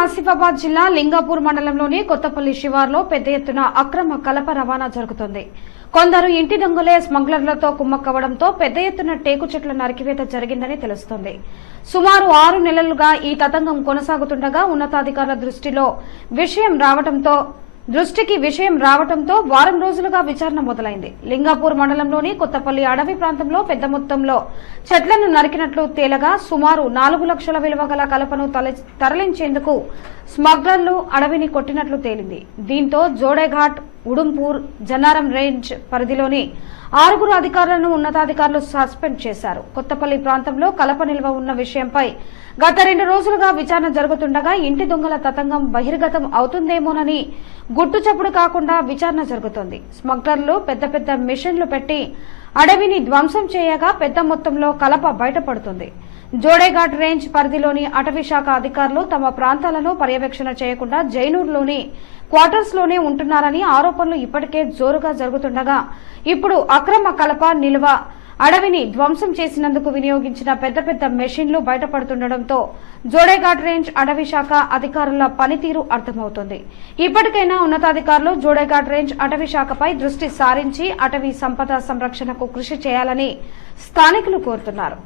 ఆసిఫాబాద్ జిల్లా లింగాపూర్ మండలంలోని కొత్తపల్లి శివార్లో పెద్ద ఎత్తున అక్రమ కలప రవాణా జరుగుతోంది. కొందరు ఇంటి దొంగలే స్మగ్లర్లతో కుమ్మక్కవడంతో పెద్ద ఎత్తున టేకు చెట్ల నరికివేత జరిగిందని తెలుస్తోంది. సుమారు 6 నెలలుగా ఈ తతంగం కొనసాగుతుండగా ఉన్నతాధికారుల దృష్టికి విషయం రావడంతో వారం రోజులుగా విచారణ మొదలైంది. లింగాపూర్ మండలంలోని కొత్తపల్లి అడవి ప్రాంతంలో పెద్ద మొత్తంలో చెట్లను నరికినట్లు తేలగా సుమారు 4 లక్షల విలువ గల కలపను తరలించేందుకు స్మగ్లర్లు అడవిని కొట్టినట్లు తేలింది. దీంతో జోడేఘాట్, ఉడుంపూర్, జన్నారం రేంజ్ పరిధిలోని 6 అధికారులను ఉన్నతాధికారులు సస్పెండ్ చేశారు. కొత్తపల్లి ప్రాంతంలో కలప నిల్వ ఉన్న విషయంపై గత 2 రోజులుగా విచారణ జరుగుతుండగా ఇంటి దొంగల తతంగం బహిర్గతం అవుతుందేమోనని గుట్టుచప్పుడు కాకుండా విచారణ జరుగుతోంది. స్మగ్లర్లు పెద్ద పెద్ద మిషన్లు పెట్టి అడవిని ధ్వంసం చేయగా పెద్ద మొత్తంలో కలప బయటపడుతుంది. జోడేఘాట్ రేంజ్ పరిధిలోని అటవీ శాఖ అధికారులు తమ ప్రాంతాలను పర్యవేక్షణ చేయకుండా జైనూర్లోని క్వార్టర్స్ లోనే ఉంటున్నారని ఆరోపణలు ఇప్పటికే జోరుగా జరుగుతుండగా ఇప్పుడు అక్రమ కలప నిల్వ అడవిని ధ్వంసం చేసినందుకు వినియోగించిన పెద్ద పెద్ద మెషిన్లు బయటపడుతుండటంతో జోడేఘాట్ రేంజ్ అటవీ శాఖ అధికారుల పనితీరు అర్థమవుతోంది. ఇప్పటికైనా ఉన్నతాధికారులు జోడేఘాట్ రేంజ్ అటవీ శాఖపై దృష్టి సారించి అటవీ సంపద సంరక్షణకు కృషి చేయాలని స్థానికులు కోరుతున్నారు.